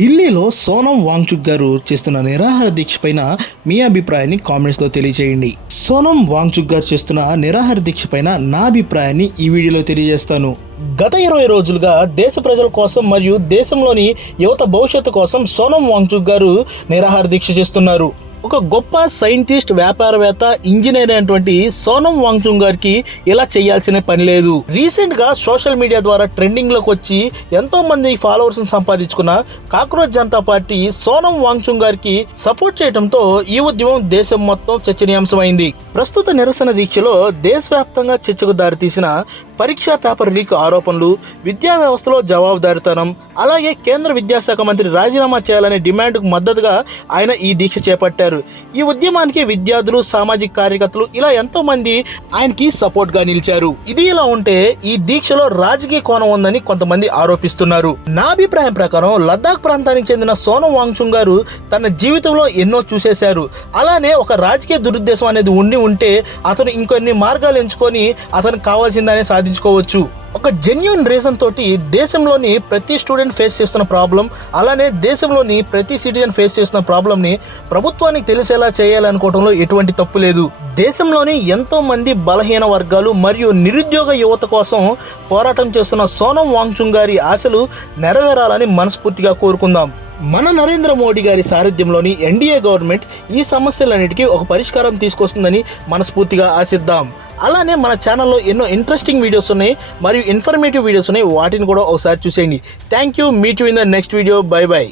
ఢిల్లీలో సోనం వాంగ్చుక్ గారు చేస్తున్న నిరాహార దీక్ష పైన మీ అభిప్రాయాన్ని కామెంట్స్లో తెలియజేయండి. సోనం వాంగ్చుక్ గారు చేస్తున్న నిరాహార దీక్ష పైన నా అభిప్రాయాన్ని ఈ వీడియోలో తెలియజేస్తాను. గత 20 రోజులుగా దేశ ప్రజల కోసం మరియు దేశంలోని యువత భవిష్యత్తు కోసం సోనం వాంగ్చుక్ గారు నిరాహార దీక్ష చేస్తున్నారు. ఒక గొప్ప సైంటిస్ట్, వ్యాపారవేత్త, ఇంజనీర్ అయినటువంటి సోనం వాంగ్చుక్ గారికి ఇలా చేయాల్సిన పని లేదు. రీసెంట్ గా సోషల్ మీడియా ద్వారా ట్రెండింగ్ లోకి వచ్చి ఎంతో మంది ఫాలోవర్స్ సంపాదించుకున్న కాక్రోచ్ జనతా పార్టీ సోనం వాంగ్చుక్ గారికి సపోర్ట్ చేయడంతో ఈ ఉద్యమం దేశం మొత్తం చర్చనీయాంశమైంది. ప్రస్తుత నిరసన దీక్షలో దేశవ్యాప్తంగా చర్చకు దారితీసిన పరీక్షా పేపర్ లీక్ ఆరోపణలు, విద్యా వ్యవస్థలో జవాబుదారీతనం, అలాగే కేంద్ర విద్యాశాఖ మంత్రి రాజీనామా చేయాలనే డిమాండ్కు మద్దతుగా ఆయన ఈ దీక్ష చేపట్టారు. ఈ ఉద్యమానికి విద్యార్థులు, సామాజిక కార్యకర్తలు ఇలా ఎంతో మంది ఆయనకి సపోర్ట్ గా నిలిచారు. ఇది ఇలా ఉంటే ఈ దీక్షలో రాజకీయ కోణం ఉందని కొంతమంది ఆరోపిస్తున్నారు. నా అభిప్రాయం ప్రకారం లద్దాఖ్ ప్రాంతానికి చెందిన సోనం వాంగ్చుక్ గారు తన జీవితంలో ఎన్నో చూసేశారు. అలానే ఒక రాజకీయ దురుద్దేశం అనేది ఉంటే అతను ఇంకొన్ని మార్గాలు ఎంచుకొని అతనికి కావాల్సిందనే సాధించుకోవచ్చు. ఒక జెన్యూన్ రీజన్ తోటి దేశంలోని ప్రతి స్టూడెంట్ ఫేస్ చేస్తున్న ప్రాబ్లం, అలానే దేశంలోని ప్రతి సిటిజన్ ఫేస్ చేస్తున్న ప్రాబ్లంని ప్రభుత్వానికి తెలిసేలా చేయాలనుకోవడంలో ఎటువంటి తప్పు లేదు. దేశంలోని ఎంతో మంది బలహీన వర్గాలు మరియు నిరుద్యోగ యువత కోసం పోరాటం చేస్తున్న సోనం వాంగ్చుక్ గారి ఆశలు నెరవేరాలని మనస్ఫూర్తిగా కోరుకుందాం. మన నరేంద్ర మోడీ గారి సారథ్యంలోని ఎన్డీఏ గవర్నమెంట్ ఈ సమస్యలన్నిటికీ ఒక పరిష్కారం తీసుకొస్తుందని మనస్ఫూర్తిగా ఆశిద్దాం. అలానే మన ఛానల్లో ఎన్నో ఇంట్రెస్టింగ్ వీడియోస్ ఉన్నాయి మరియు ఇన్ఫర్మేటివ్ వీడియోస్ ఉన్నాయి, వాటిని కూడా ఒకసారి చూసేయండి. Thank you. Meet you in the next video. By by.